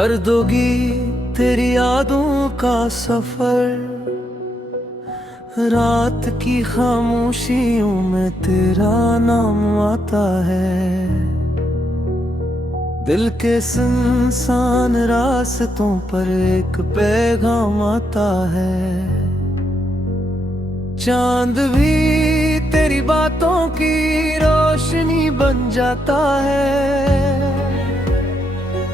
कर दोगी तेरी यादों का सफर, रात की खामोशियों में तेरा नाम आता है। दिल के सुनसान रास्तों पर एक पैगाम आता है। चांद भी तेरी बातों की रोशनी बन जाता है।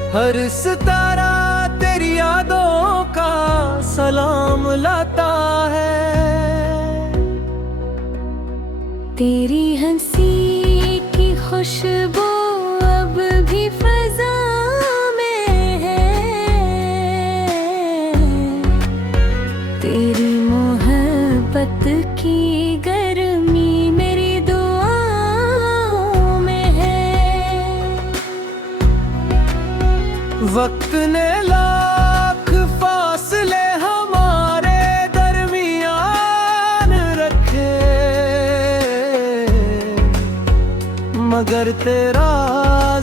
हर सितारा तेरी यादों का सलाम लाता है। तेरी हंसी की खुशबू अब भी फजा में है। तेरी मोहब्बत की गर्मी मेरी दुआओं में है। वक्त ने लाख फासले हमारे दरमियान रखे, मगर तेरा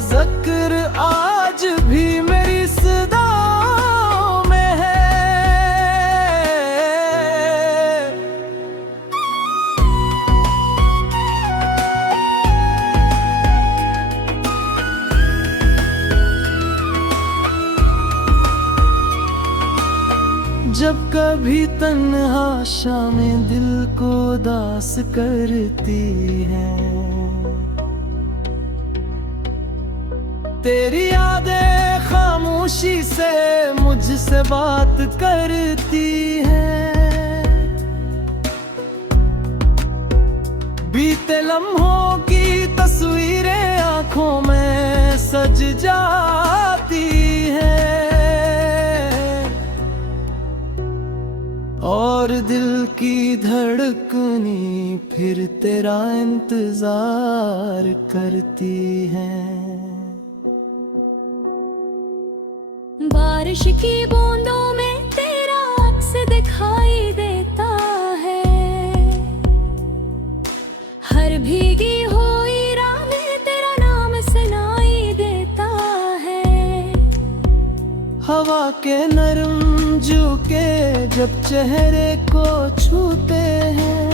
जिक्र आज भी मेरी सदाओं में है। जब कभी तन्हा शामें दिल को उदास करती है, तेरी यादें खामोशी से मुझसे बात करती हैं। बीते लम्हों की तस्वीरें आंखों में सज जाती हैं, और दिल की धड़कनी फिर तेरा इंतजार करती हैं। बारिश की बूंदों में तेरा अक्स दिखाई देता है। हर भीगी हुई राह में तेरा नाम सुनाई देता है। हवा के नरम झोंके जब चेहरे को छूते हैं,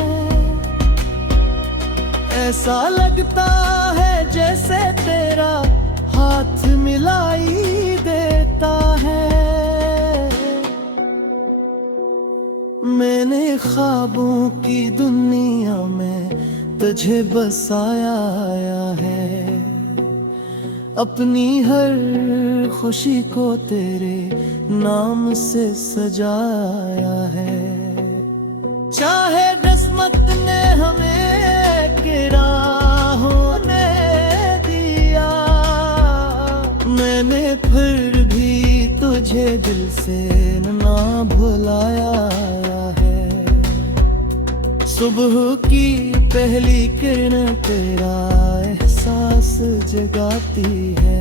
ऐसा लगता है जैसे तेरा हाथ मिलाई देता है। मैंने ख्वाबों की दुनिया में तुझे बसाया है। अपनी हर खुशी को तेरे नाम से सजाया है। चाहे किस्मत ने हमें गिरा होने दिया, मैंने फिर भी तुझे दिल से ना भुलाया है। सुबह की पहली किरण तेरा एहसास जगाती है।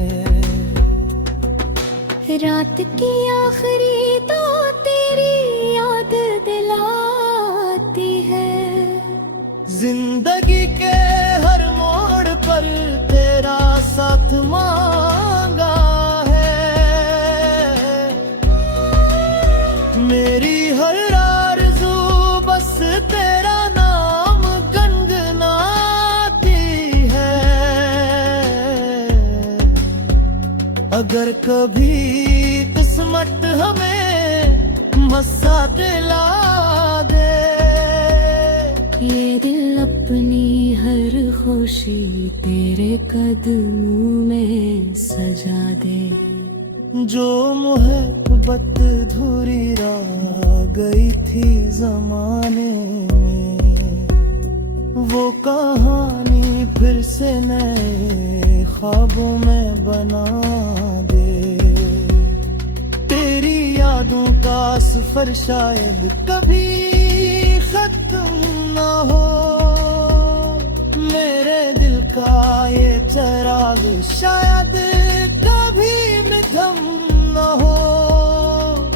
रात की आखिरी तो तेरी याद दिलाती है। जिंदगी के हर मोड़ पर तेरा साथ मांगा है। मेरी हर आरज़ू बस तेरा नाम गुनगुनाती है। अगर कभी किस्मत हमें मस्सा दिला दे, ये दिल अपनी हर खुशी तेरे कदमों में सजा दे। जो मोहब्बत धुरी रह गई थी जमाने में, वो कहानी फिर से नए ख्वाबों में बना दे। तेरी यादों का सफर शायद कभी खत्म ना हो। मेरे शायद कभी मिथम न हो,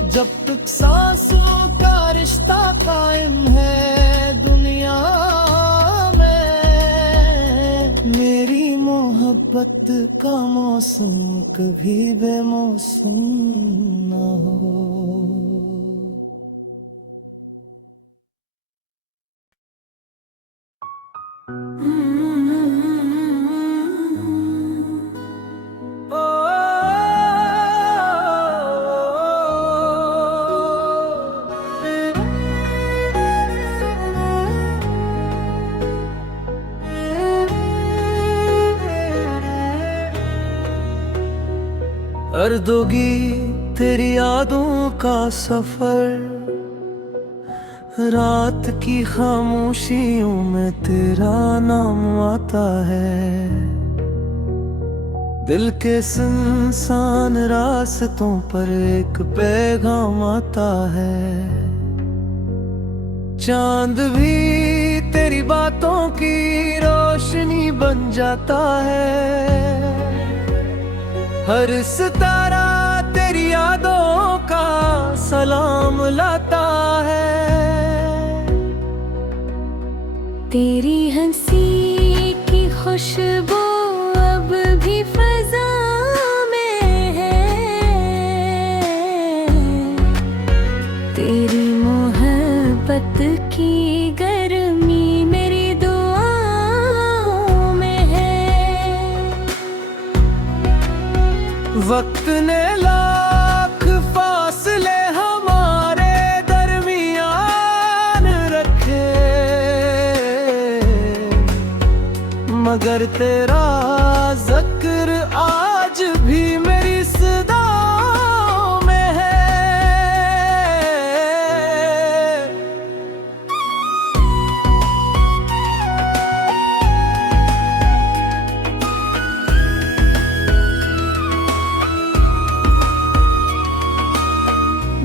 जब तक सांसों का रिश्ता कायम है दुनिया में। मेरी मोहब्बत का मौसम कभी बेमौसम न हो। कर दोगी तेरी यादों का सफर, रात की खामोशियों में तेरा नाम आता है। दिल के सुनसान रास्तों पर एक पैगाम आता है। चांद भी तेरी बातों की रोशनी बन जाता है। हर सितारा तेरी यादों का सलाम लाता है। तेरी हंसी की खुशबू अब भी फजा में है। तेरी मोहब्बत की गर्मी मेरी दुआओं में है। वक्त ने लाख फासले हमारे दरमियान रखे, मगर तेरा जिक्र आज भी मेरी सदाओं में है।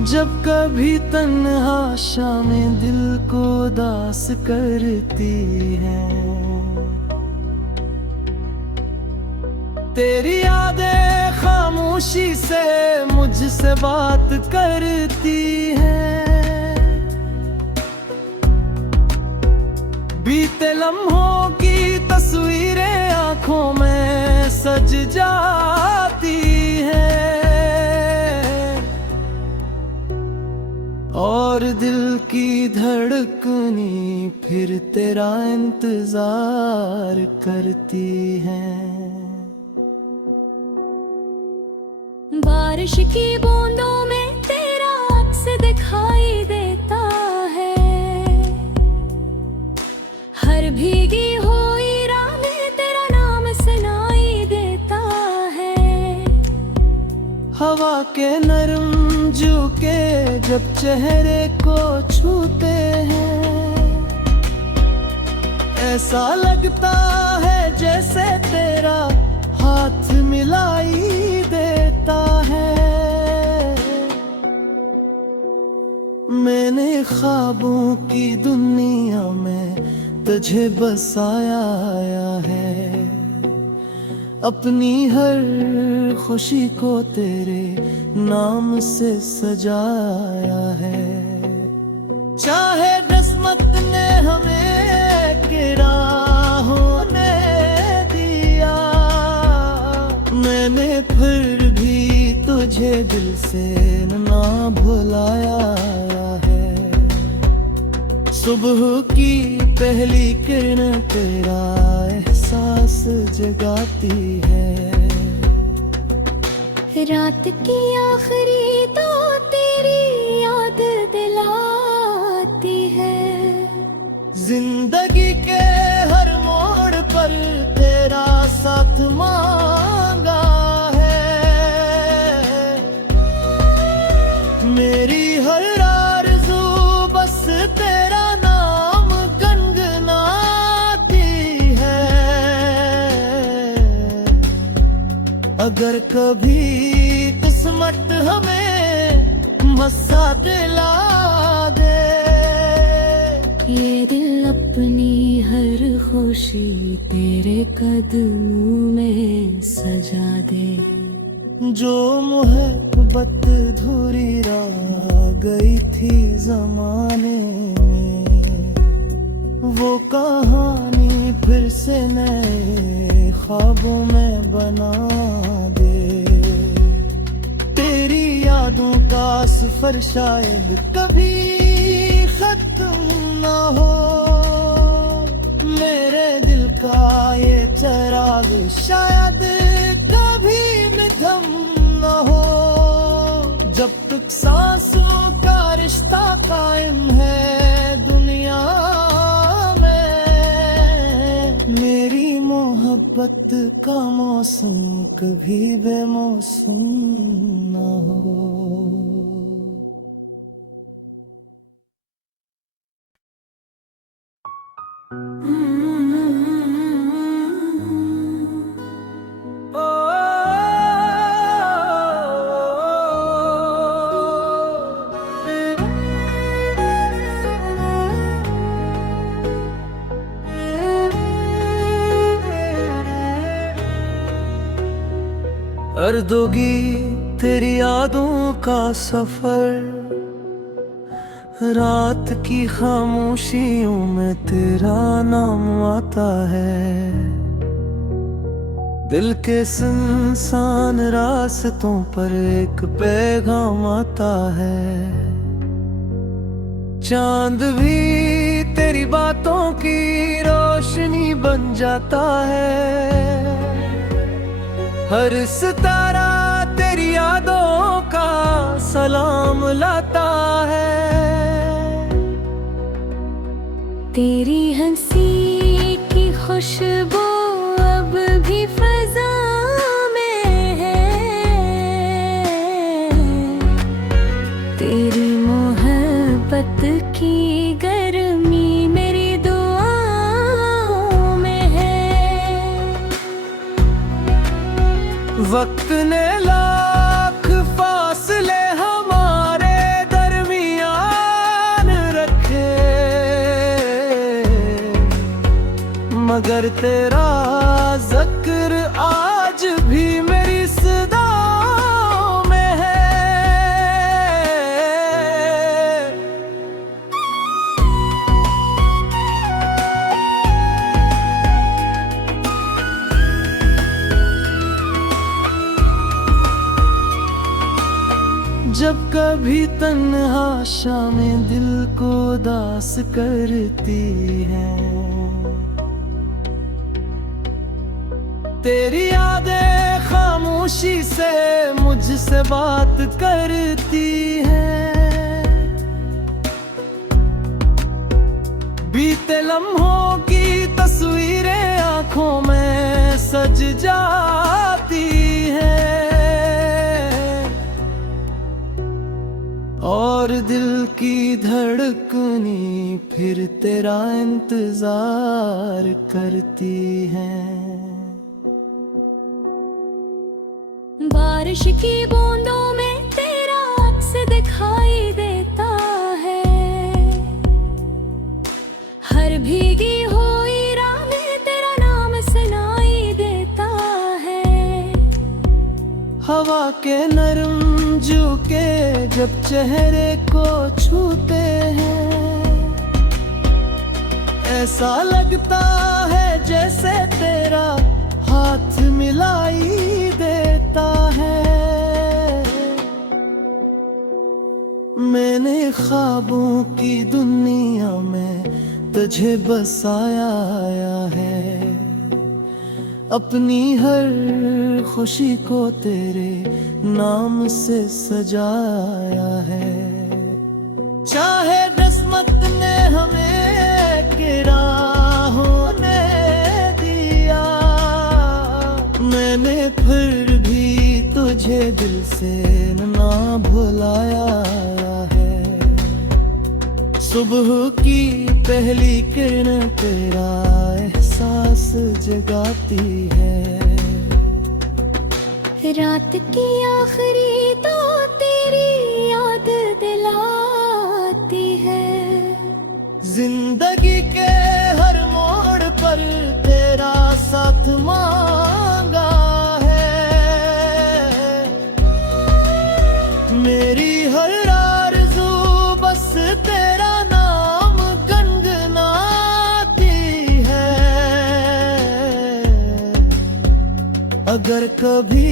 जब कभी तन्हा शामें दिल को उदास करती है, तेरी यादें खामोशी से मुझसे बात करती हैं। बीते लम्हों की तस्वीरें आंखों में सज जाती हैं, और दिल की धड़कनी फिर तेरा इंतजार करती हैं। बारिश की बूंदों में तेरा अक्स दिखाई देता है। हर भीगी हुई राह में तेरा नाम सुनाई देता है। हवा के नरम झोंके जब चेहरे को छूते हैं, ऐसा लगता है जैसे तेरा हाथ मिलाई देता है। मैंने ख्वाबों की दुनिया में तुझे बसाया है। अपनी हर खुशी को तेरे नाम से सजाया है। चाहे किस्मत ने हमें गिरा होने दिया, मैंने फिर भी तुझे दिल से ना भुलाया है। सुबह की पहली किरण तेरा एहसास जगाती है। रात की आखिरी तो तेरी याद दिलाती है। जिंदगी के हर मोड़ पर तेरा साथ मांगा है। मेरी हर आरज़ू बस तेरा नाम गुनगुनाती है। अगर कभी किस्मत हमें मस्सा दिला दे, ये दिल अपनी हर खुशी खुशी तेरे कदमों में सजा दे। जो मोहब्बत धुरी रह गई थी जमाने में, वो कहानी फिर से नए ख्वाबों में बना दे। तेरी यादों का सफर शायद कभी खत्म ना हो, मेरे दिल का ये चिराग शायद कभी मिधम ना हो। जब तक सांसों का रिश्ता कायम है दुनिया में, मेरी मोहब्बत का मौसम कभी बेमौसम ना हो। अर्दोगी तेरी यादों का सफर, रात की खामोशियों में तेरा नाम आता है। दिल के सुनसान रास्तों पर एक पैगाम आता है। चांद भी तेरी बातों की रोशनी बन जाता है। हर सितारा तेरी यादों का सलाम लाता है। तेरी हंसी की खुशबू अब भी फजा में है। तेरी मोहब्बत की गर्मी मेरी दुआओं में है। वक्त ने लाख फासले हमारे दरमियान रखे, मगर तेरा जिक्र आज भी मेरी सदाओं में है। जब कभी तन्हा शामें दिल को उदास करती है, तेरी यादें खामोशी से मुझसे बात करती है। बीते लम्हों की तस्वीरें आंखों में सज जाती है, और दिल की धड़कनी फिर तेरा इंतजार करती है। बारिश की बूंदों में तेरा अक्स दिखाई देता है। हर भीगी हुई राह में तेरा नाम सुनाई देता है। हवा के नरम झोंके जब चेहरे को छूते हैं, ऐसा लगता है जैसे तेरा हाथ मिलाई देता है। मैंने ख्वाबों की दुनिया में तुझे बसाया है, अपनी हर खुशी को तेरे नाम से सजाया है। चाहे किस्मत ने हमें गिरा होने दिया, मैंने फिर भी तुझे दिल से ना भुलाया है। सुबह की पहली किरण तेरा एहसास जगाती है। रात की आखिरी तो तेरी याद दिलाती है। जिंदगी के हर मोड़ पर अगर कभी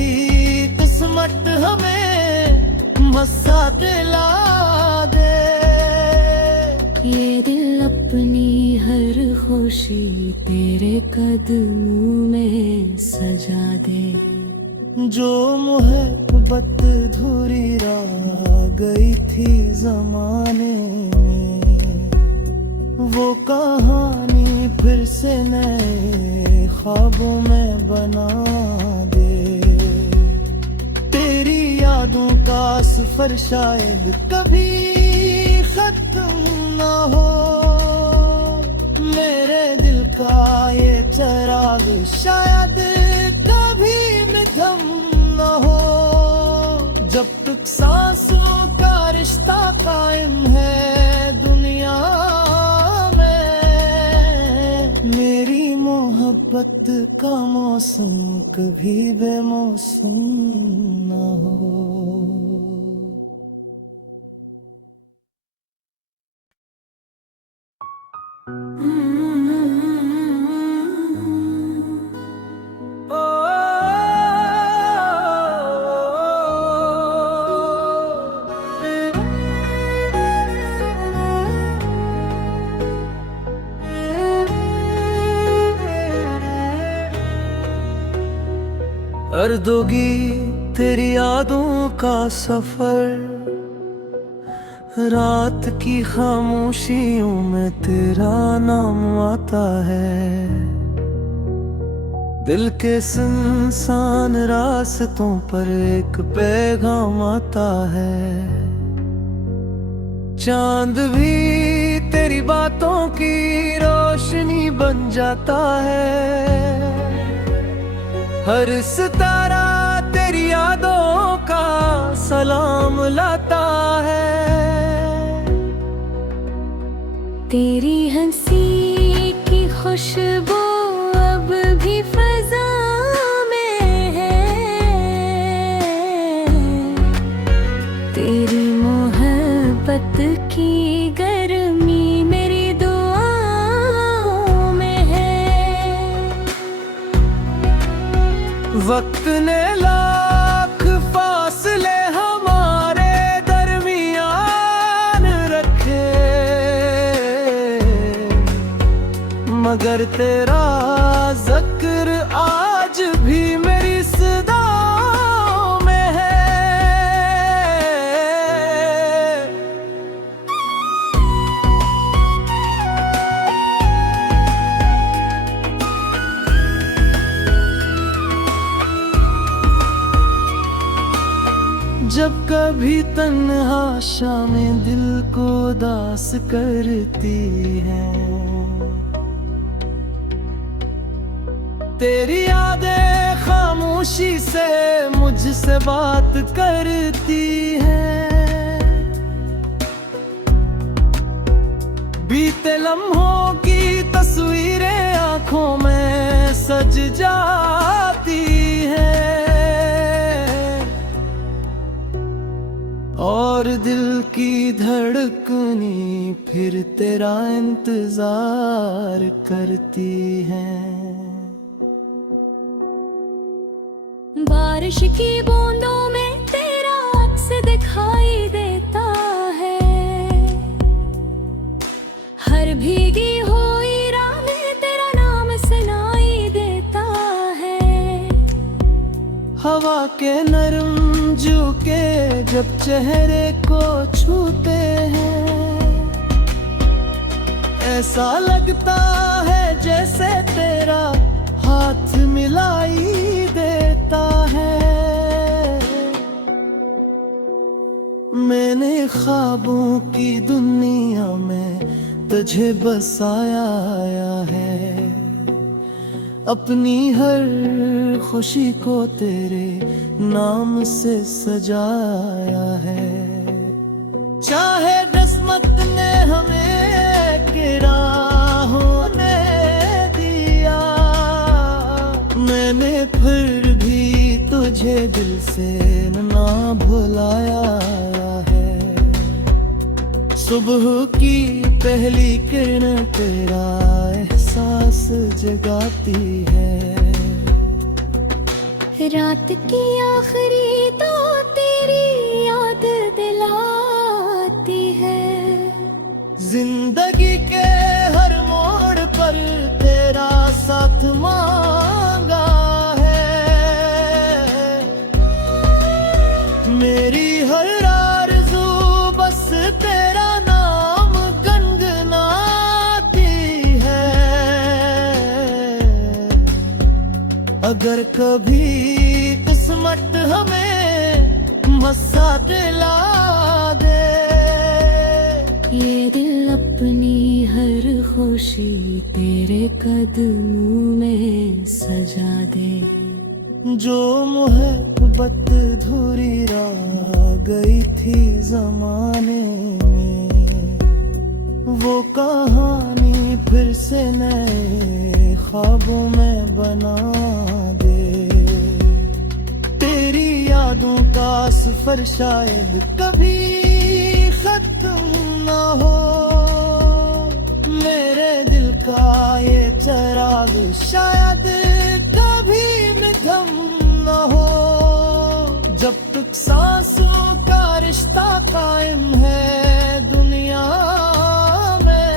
किस्मत हमें मस्सा दिला दे, ये दिल अपनी हर खुशी तेरे कदमों में सजा दे। जो मोहब्बत धुरी रह गई थी जमाने में, वो कहानी फिर से नए ख्वाबों में बना दे। तेरी यादों का सफर शायद कभी खत्म ना हो, मेरे दिल का ये चिराग शायद कभी मिधम ना हो। जब तक सांसों का रिश्ता कायम है दुनिया में, मेरी मोहब्बत का मौसम कभी बेमौसम ना हो। अर्दोगी तेरी यादों का सफर, रात की खामोशियों में तेरा नाम आता है। दिल के सुनसान रास्तों पर एक पैगाम आता है। चांद भी तेरी बातों की रोशनी बन जाता है। हर सितारा तेरी यादों का सलाम लाता है। तेरी हंसी की खुशबू अब भी फजा में है। तेरी मोहब्बत की गर्मी मेरी दुआओं में है। वक्त ने लाख फासले हमारे दरमियान रखे, मगर तेरा जिक्र आज भी मेरी सदाओं में है। जब कभी तन्हा शामें दिल को उदास करती हैं, तेरी यादें खामोशी से मुझसे बात करती हैं। बीते लम्हों की तस्वीरें आंखों में सज जाती हैं, और दिल की धड़कनी फिर तेरा इंतजार करती हैं। बारिश की बूंदों में तेरा अक्स दिखाई देता है। हर भीगी हुई राह में तेरा नाम सुनाई देता है। हवा के नरम झोंके जब चेहरे को छूते हैं, ऐसा लगता है जैसे तेरा हाथ मिलाई देता है। मैंने ख्वाबों की दुनिया में तुझे बसाया है। अपनी हर खुशी को तेरे नाम से सजाया है। चाहे किस्मत ने हमें गिरा होने दिया, मैंने फिर भी तुझे दिल से ना भुलाया है। सुबह की पहली किरण तेरा एहसास जगाती है। रात की आखिरी तो तेरी याद दिलाती है। जिंदगी के हर मोड़ पर तेरा साथ मांगा है। मेरी हर आरज़ू बस तेरा नाम गुनगुनाती है। अगर कभी किस्मत हमें मस्सा दिला दे, ये दिल अपनी हर खुशी तेरे कदमों में सजा दे। जो मोहब्बत धुरी रह गई थी जमाने में, वो कहानी फिर से नए ख्वाबों में बना दे। तेरी यादों का सफर शायद कभी खत्म ना हो। मेरे दिल का ये चिराग शायद कभी मिधम न हो। जब तक सांसों का रिश्ता कायम है दुनिया में,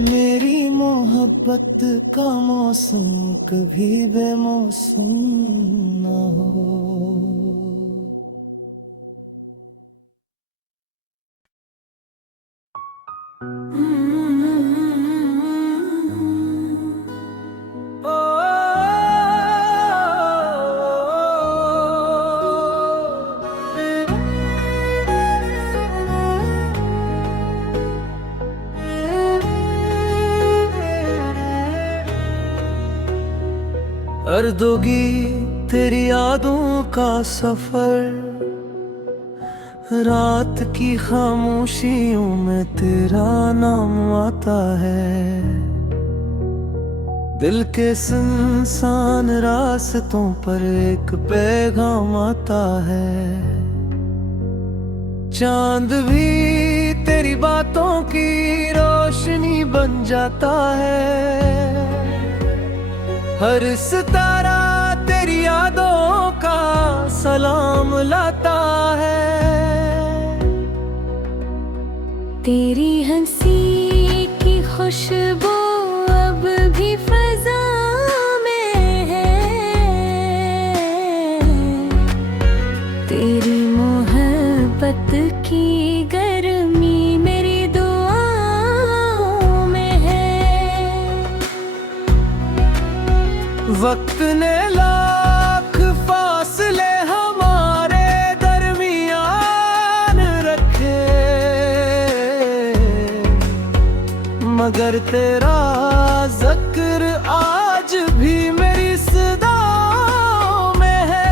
मेरी मोहब्बत का मौसम कभी बेमौसम न हो। कर दोगी तेरी यादों का सफर, रात की खामोशियों में तेरा नाम आता है। दिल के सुनसान रास्तों पर एक पैगाम आता है। चांद भी तेरी बातों की रोशनी बन जाता है। हर सितारा तेरी यादों का सलाम लाता है। तेरी हंसी की खुशबू अब भी फजा में है। तेरी मोहब्बत की गर्मी मेरी दुआओं में है। वक्त ने लाख फासले हमारे दरमियान रखे, मगर तेरा जिक्र आज भी मेरी सदाओं में है।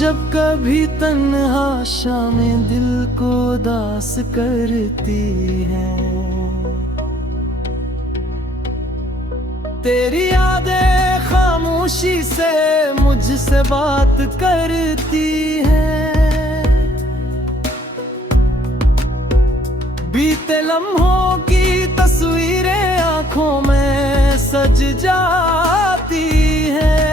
जब कभी तन्हा शामें दिल को उदास करती हैं, तेरी यादें खामोशी से मुझसे बात करती हैं। बीते लम्हों की तस्वीरें आंखों में सज जाती हैं,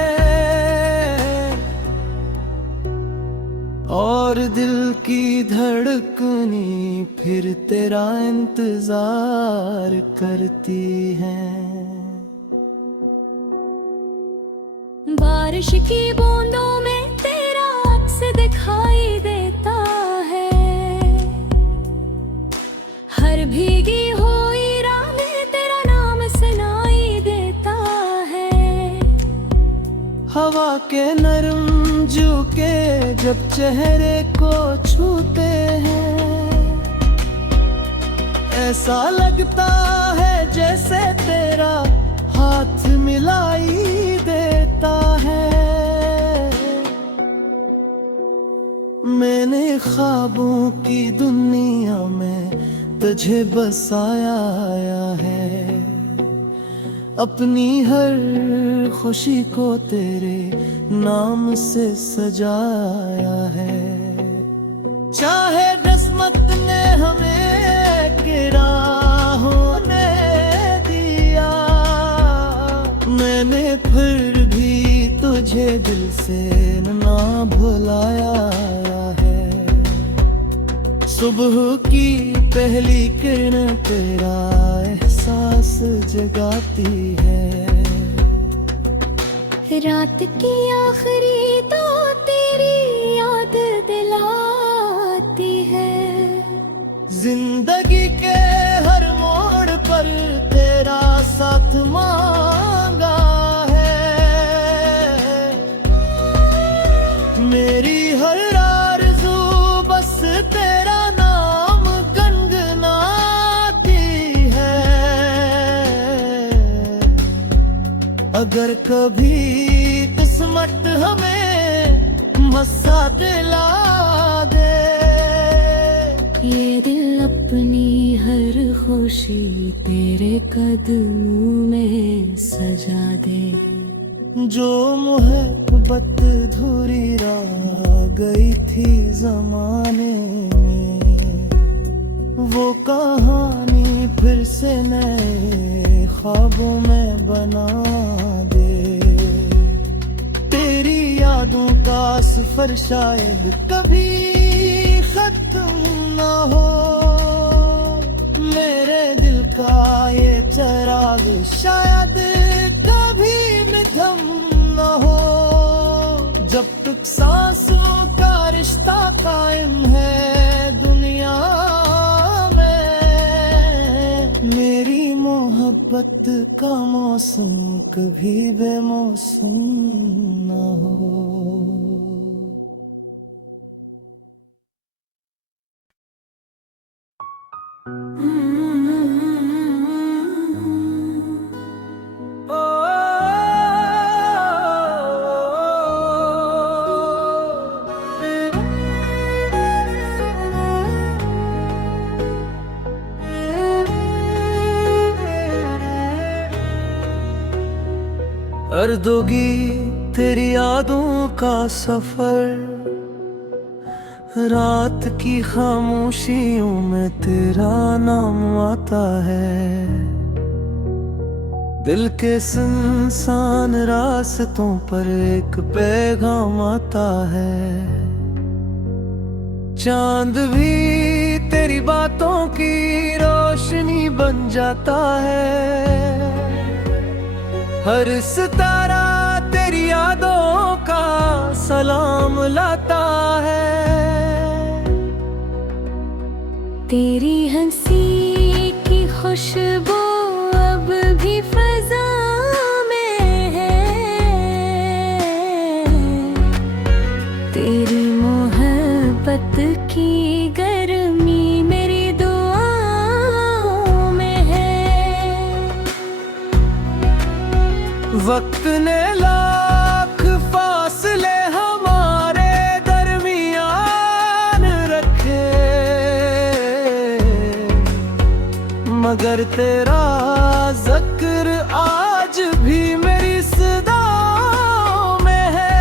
और दिल की धड़कनी फिर तेरा इंतजार करती हैं। बारिश की बूंदों में तेरा अक्स दिखाई देता है। हर भीगी हुई राह में तेरा नाम सुनाई देता है। हवा के नरम झोंके जब चेहरे को छूते हैं, ऐसा लगता है जैसे तेरा हाथ मिलाई देता है। मैंने ख्वाबों की दुनिया में तुझे बसाया है। अपनी हर खुशी को तेरे नाम से सजाया है। चाहे किस्मत ने हमें गिराहों ने दिया, मैंने फिर भी तुझे दिल से ना भुलाया है। सुबह की पहली किरण तेरा एहसास जगाती है। रात की आखिरी तो तेरी याद दिलाती है। जिंदगी के हर मोड़ पर तेरा साथ मांगा है। मेरी हर आरज़ू बस तेरा नाम गुनगुनाती है। अगर कभी किस्मत हमें मस्सा दिला दे, ये दिल अपनी हर खुशी तेरे कदमों में सजा दे। जो मोहब्बत धुरी रह गई थी जमाने में, वो कहानी फिर से नए ख्वाबों में बना दे। तेरी यादों का सफर शायद कभी खत्म ना हो। मेरे दिल का ये चिराग शायद कभी मिधम ना हो। जब तक सांसों का रिश्ता कायम है दुनिया में, मेरी मोहब्बत का मौसम कभी बेमौसम ना हो। कर दोगी तेरी यादों का सफर, रात की खामोशियों में तेरा नाम आता है। दिल के सुनसान रास्तों पर एक पैगाम आता है। चांद भी तेरी बातों की रोशनी बन जाता है। हर सितारा तेरी यादों का सलाम लाता है। तेरी हंसी की खुशबू अब भी फजा में है। तेरी मोहब्बत की गर्मी मेरी दुआओं में है। वक्त ने लाख फासले हमारे दरमियान रखे, मगर तेरा जिक्र आज भी मेरी सदाओं में है।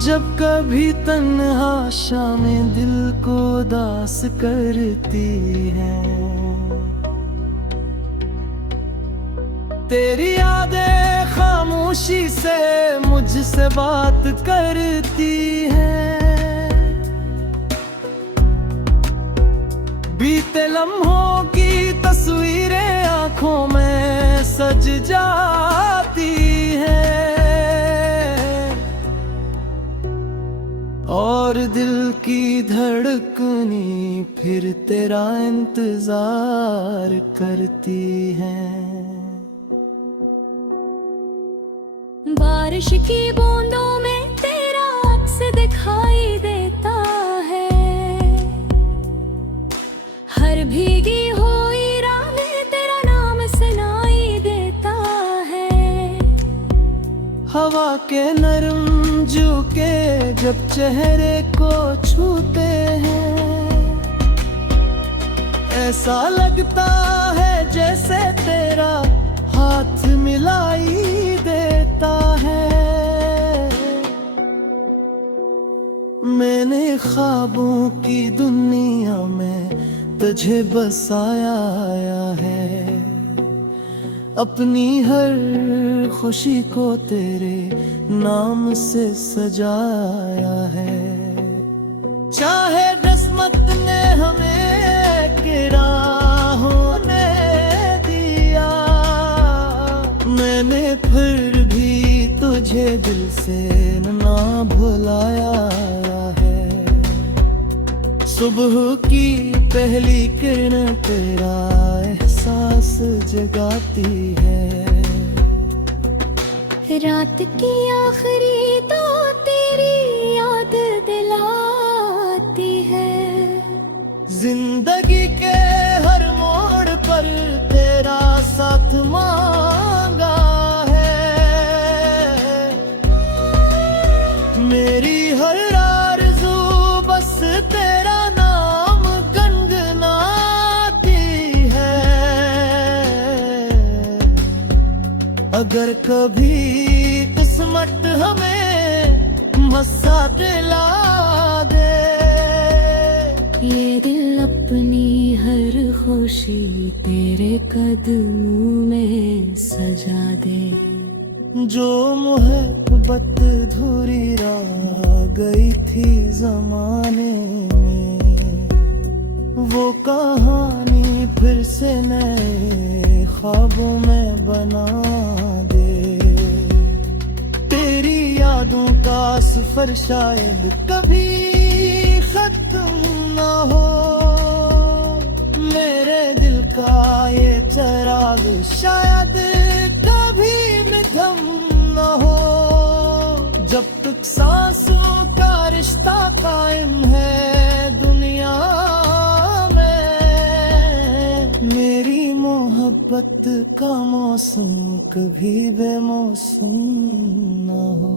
जब कभी तन्हा शामें दिल को उदास करती है, तेरी यादें खामोशी से मुझसे बात करती है। बीते लम्हों की तस्वीरें आंखों में सज जाती है, और दिल की धड़कनी फिर तेरा इंतजार करती है। बारिश की बूंदों में तेरा अक्स दिखाई देता है। हर भीगी हुई राह में तेरा नाम सुनाई देता है। हवा के नरम झोंके जब चेहरे को छूते हैं, ऐसा लगता है जैसे तेरा हाथ मिलाई देता है। मैंने ख्वाबों की दुनिया में तुझे बसाया है, अपनी हर खुशी को तेरे नाम से सजाया है। चाहे किस्मत ने हमें किराहों ने दिया, मैंने फिर भी तुझे दिल से ना भुलाया है। सुबह की पहली किरण तेरा एहसास जगाती है, रात की आखिरी तो तेरी याद दिलाती है। जिंदगी के हर मोड़ पर तेरा साथ मांगा है, मेरी हर आरज़ू बस तेरा नाम गुनगुनाती है। अगर कभी किस्मत हमें मस्सा दिला दे, ये दिल अपनी हर खुशी तेरे कदमों में सजा दे। जो मोहब्बत धुरी रह गई थी जमाने में, वो कहानी फिर से नए ख्वाबों में बना दे। तेरी यादों का सफर शायद कभी खत्म ना हो, मेरे दिल का ये चिराग शायद कभी मिधम न हो। जब तक सांसों का रिश्ता कायम है दुनिया में, मेरी मोहब्बत का मौसम कभी बेमौसम न हो।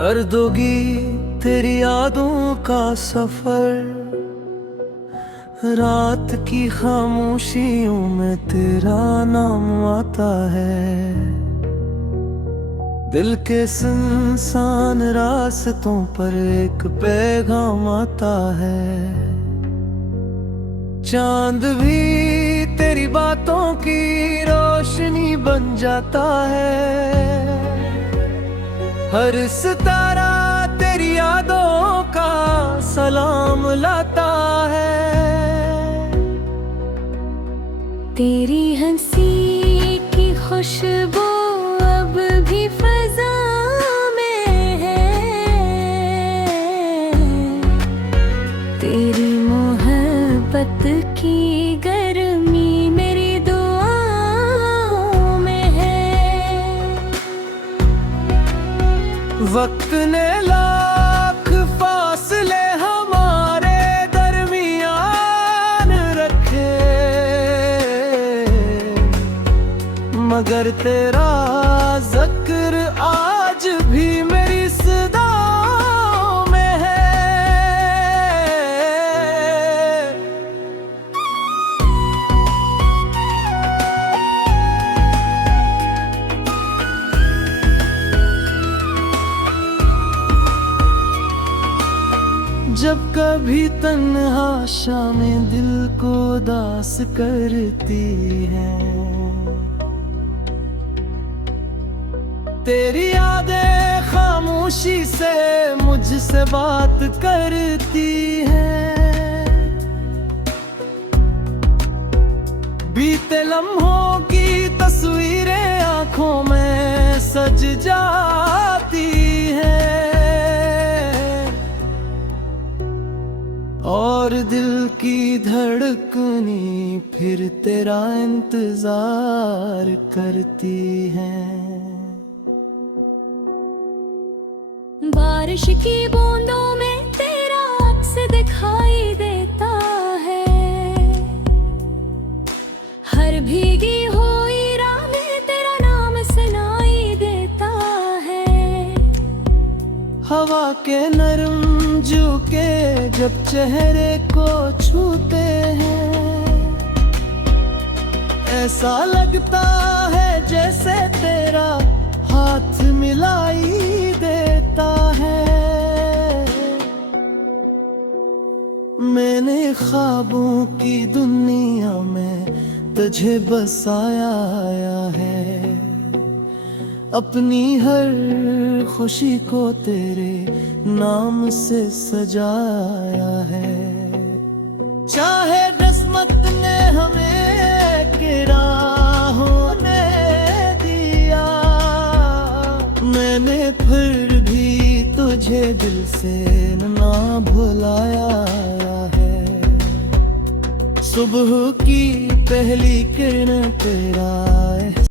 कर दोगी तेरी यादों का सफर, रात की खामोशियों में तेरा नाम आता है। दिल के सुनसान रास्तों पर एक पैगाम आता है, चांद भी तेरी बातों की रोशनी बन जाता है। हर सितारा तेरी यादों का सलाम लाता है। तेरी हंसी की खुशबू अब भी फजा में है, तेरी मोहब्बत की गर्मी मेरी दुआओं में है। वक्त ने लाख फासले हमारे दरमियान रखे, मगर तेरा जिक्र आज भी मेरी सदाओं में है। जब कभी तन्हा शामें दिल को उदास करती है, तेरी यादें खामोशी से मुझसे बात करती हैं। बीते लम्हों की तस्वीरें आंखों में सज जाती हैं। की धड़कनी फिर तेरा इंतजार करती हैं। बारिश की बूंदों में तेरा अक्स दिखाई देता है, हर भीगी हुई राह में तेरा नाम सुनाई देता है। हवा के नरम झोंके जब चेहरे को छूते हैं, ऐसा लगता है जैसे तेरा हाथ मिलाई देता है। मैंने ख्वाबों की दुनिया में तुझे बसाया है, अपनी हर खुशी को तेरे नाम से सजाया है। चाहे किस्मत ने हमें किराहों ने दिया, मैंने फिर भी तुझे दिल से ना भुलाया है। सुबह की पहली किरण तेरा